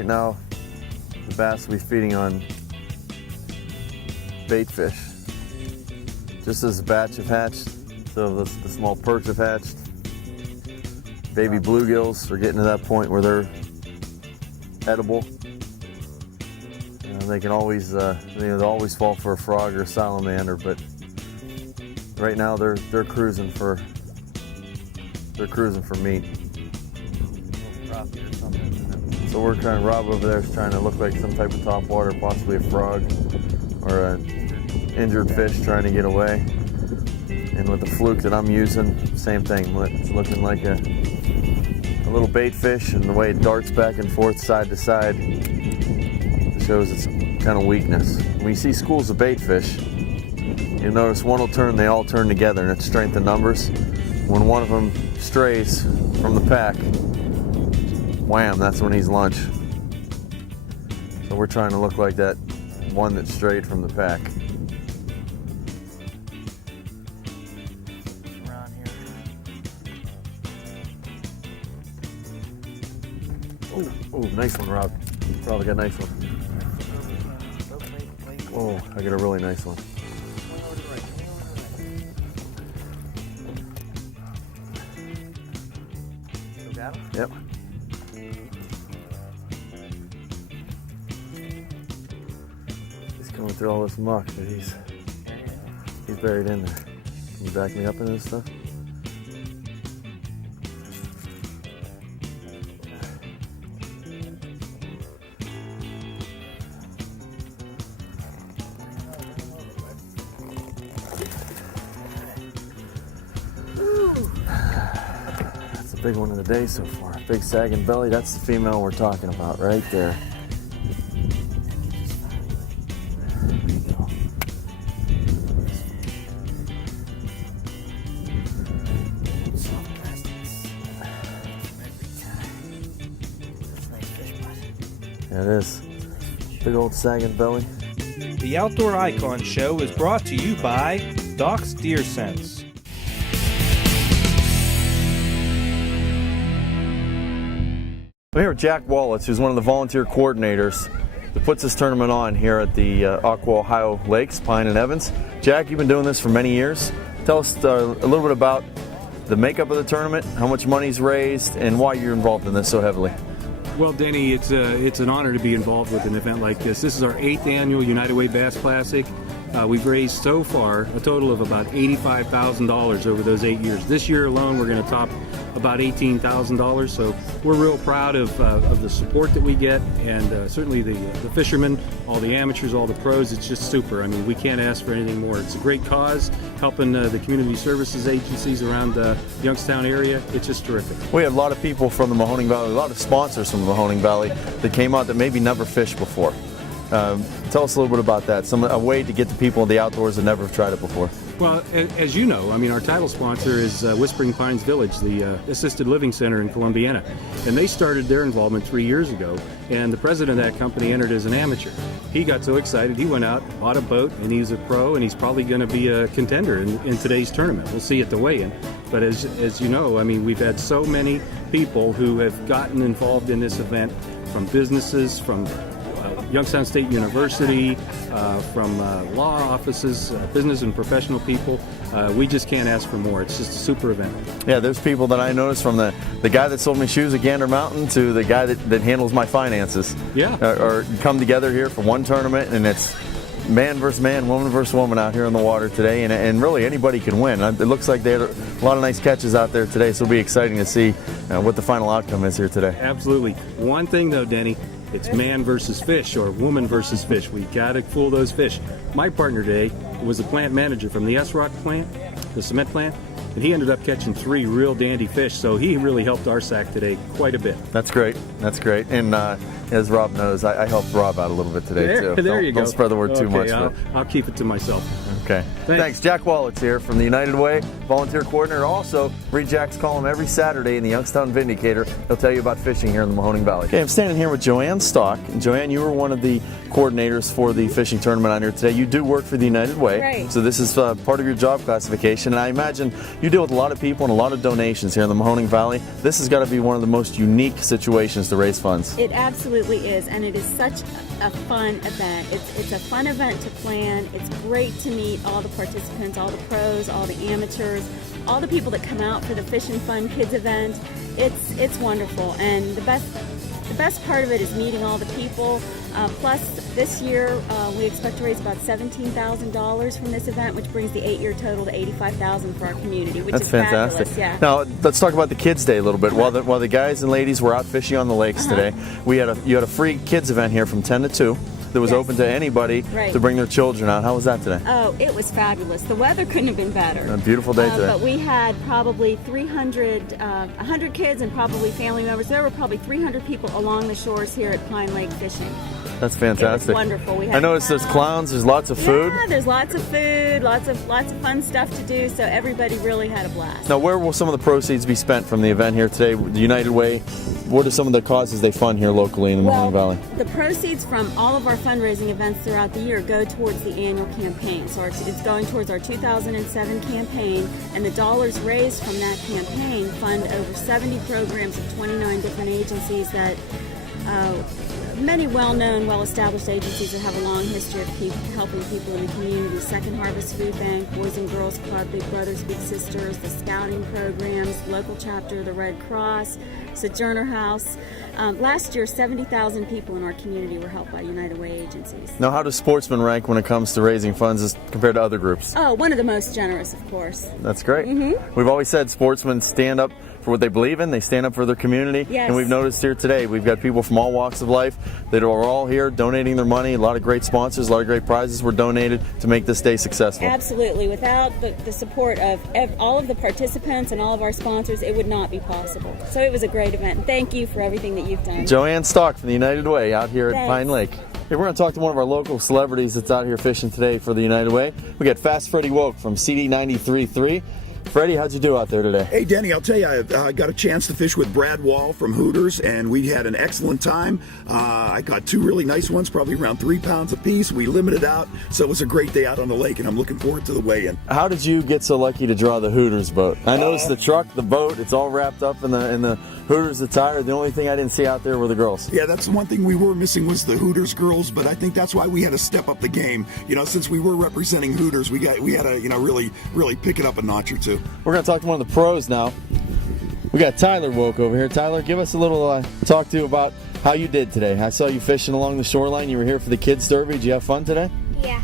Right now, the bass will be feeding on bait fish. Just as the batch have hatched, so the small perch have hatched. Baby bluegills are getting to that point where they're edible. They can always, they'll always fall for a frog or a salamander, but right now they're cruising for meat. So we're trying. Rob over there is trying to look like some type of topwater, possibly a frog or an injured fish trying to get away. And with the fluke that I'm using, same thing. It's looking like a little bait fish, and the way it darts back and forth, side to side, shows its kind of weakness. When you see schools of bait fish, you'll notice one will turn, they all turn together, and it's strength in numbers. When one of them strays from the pack, wham, that's when he's lunch. So we're trying to look like that one that strayed from the pack. Around here. Oh, nice one, Rob. Probably got a nice one. Oh, I got a really nice one. Got him? Yep. He's coming through all this muck, but he's buried in there. Can you back me up into this stuff? That's the big one of the day so far. Big sagging belly, that's the female we're talking about right there. Yeah, it is. Big old sagging belly. The Outdoor Icon Show is brought to you by Doc's Deer Sense. I'm here with Jack Wallitz, who's one of the volunteer coordinators that puts this tournament on here at the Aqua Ohio Lakes, Pine and Evans. Jack, you've been doing this for many years. Tell us a little bit about the makeup of the tournament, how much money's raised, and why you're involved in this so heavily. Well, Denny, it's an honor to be involved with an event like this. This is our 8th annual United Way Bass Classic. We've raised so far a total of about $85,000 over those 8 years. This year alone, we're going to top about $18,000. So we're real proud of the support that we get, and certainly the fishermen, all the amateurs, all the pros. It's just super. I mean, we can't ask for anything more. It's a great cause, helping the community services agencies around the Youngstown area. It's just terrific. We have a lot of people from the Mahoning Valley, a lot of sponsors from the Mahoning Valley that came out that maybe never fished before. Tell us a little bit about that. A way to get the people in the outdoors that never have tried it before. Well, as you know, I mean, our title sponsor is Whispering Pines Village, the assisted living center in Columbiana. And they started their involvement 3 years ago, and the president of that company entered as an amateur. He got so excited, he went out, bought a boat, and he's a pro, and he's probably going to be a contender in today's tournament. We'll see at the weigh-in. But as you know, I mean, we've had so many people who have gotten involved in this event, from businesses, from Youngstown State University, from law offices, business and professional people. We just can't ask for more. It's just a super event. Yeah, there's people that I noticed, from the guy that sold me shoes at Gander Mountain to the guy that handles my finances. Yeah. Or come together here for one tournament, and it's man versus man, woman versus woman out here in the water today, and really anybody can win. It looks like they had a lot of nice catches out there today, so it'll be exciting to see what the final outcome is here today. Absolutely. One thing though, Denny, it's man versus fish, or woman versus fish. We got to fool those fish. My partner today was the plant manager from the S-Rock plant, the cement plant, and he ended up catching 3 real dandy fish, so he really helped our sack today quite a bit. That's great. That's great. And as Rob knows, I helped Rob out a little bit today, too. There you go. Don't spread the word too much. I'll keep it to myself. Okay. Okay. Thanks. Jack Wallett's here from the United Way, volunteer coordinator. Also, read Jack's column every Saturday in the Youngstown Vindicator. He'll tell you about fishing here in the Mahoning Valley. Okay, I'm standing here with Joanne Stock. And Joanne, you were one of the coordinators for the fishing tournament on here today. You do work for the United Way. Right. So this is part of your job classification. And I imagine you deal with a lot of people and a lot of donations here in the Mahoning Valley. This has got to be one of the most unique situations to raise funds. It absolutely is, and it is such a fun event. It's a fun event to plan. It's great to meet all the participants, all the pros, all the amateurs, all the people that come out for the Fish and Fun Kids event. It's wonderful, and the best part of it is meeting all the people. Plus, this year we expect to raise about $17,000 from this event, which brings the 8-year total to $85,000 for our community, which That's is fantastic. fabulous. Yeah. Now let's talk about the Kids Day a little bit. While the guys and ladies were out fishing on the lakes today, you had a free kids event here from 10 to 2. That was open to anybody to bring their children out. How was that today? Oh, it was fabulous. The weather couldn't have been better. A beautiful day today. But we had probably 100 kids and probably family members. There were probably 300 people along the shores here at Pine Lake fishing. That's fantastic. It was wonderful. We had I noticed there's clowns, there's lots of food. Yeah, there's lots of food, lots of fun stuff to do, so everybody really had a blast. Now, where will some of the proceeds be spent from the event here today? The United Way, what are some of the causes they fund here locally in the Mahoning Valley? The proceeds from all of our fundraising events throughout the year go towards the annual campaign. So it's going towards our 2007 campaign, and the dollars raised from that campaign fund over 70 programs of 29 different agencies that many well-known, well-established agencies that have a long history of helping people in the community. Second Harvest Food Bank, Boys and Girls Club, Big Brothers Big Sisters, the Scouting programs, local chapter, the Red Cross, Sojourner House. Last year, 70,000 people in our community were helped by United Way agencies. Now, how does Sportsman rank when it comes to raising funds as compared to other groups? Oh, one of the most generous, of course. That's great. We've always said Sportsmen stand up for what they believe in. They stand up for their community. Yes. And we've noticed here today, we've got people from all walks of life that are all here donating their money. A lot of great sponsors, a lot of great prizes were donated to make this day successful. Absolutely. Without the support of all of the participants and all of our sponsors, it would not be possible. So it was a great event. Thank you for everything that you've done. Joanne Stock from the United Way out here at Thanks. Pine Lake. Hey, we're going to talk to one of our local celebrities that's out here fishing today for the United Way. We got Fast Freddie Woke from CD 93.3. Freddie, how'd you do out there today? Hey, Denny, I'll tell you, I got a chance to fish with Brad Wall from Hooters, and we had an excellent time. I caught 2 really nice ones, probably around 3 pounds apiece. We limited out, so it was a great day out on the lake, and I'm looking forward to the weigh-in. How did you get so lucky to draw the Hooters boat? I noticed the truck, the boat, it's all wrapped up in the Hooters attire. The only thing I didn't see out there were the girls. Yeah, that's the one thing we were missing was the Hooters girls, but I think that's why we had to step up the game. You know, since we were representing Hooters, we had to, really pick it up a notch or two. We're going to talk to one of the pros now. We got Tyler Woke over here. Tyler, give us a little talk to you about how you did today. I saw you fishing along the shoreline. You were here for the Kids Derby. Did you have fun today? Yeah.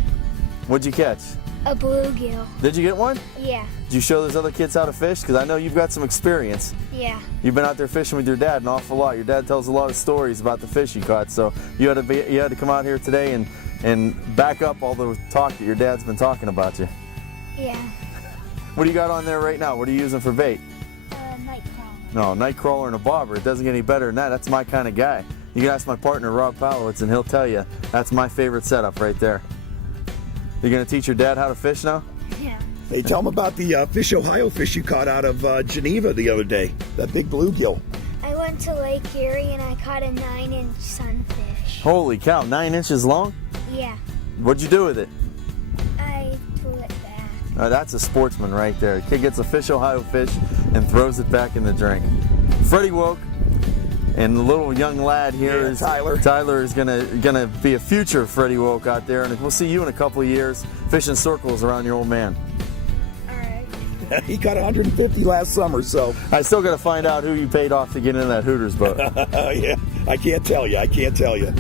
What'd you catch? A bluegill. Did you get one? Yeah. Did you show those other kids how to fish? Because I know you've got some experience. Yeah. You've been out there fishing with your dad an awful lot. Your dad tells a lot of stories about the fish you caught. So you had to come out here today and back up all the talk that your dad's been talking about you. Yeah. What do you got on there right now? What are you using for bait? Nightcrawler. No, nightcrawler and a bobber. It doesn't get any better than that. That's my kind of guy. You can ask my partner, Rob Palowitz, and he'll tell you that's my favorite setup right there. You gonna teach your dad how to fish now? Yeah. Hey, tell them about the Fish Ohio fish you caught out of Geneva the other day, that big bluegill. I went to Lake Erie and I caught a 9-inch sunfish. Holy cow, 9 inches long? Yeah. What'd you do with it? I threw it back. That's a sportsman right there. Kid gets a Fish Ohio fish and throws it back in the drink. Freddie Woke, and the little young lad here is Tyler. Tyler is gonna be a future Freddie Woke out there, and we'll see you in a couple of years fishing circles around your old man. All right. He caught 150 last summer, so. I still got to find out who you paid off to get in that Hooters boat. Yeah, I can't tell you.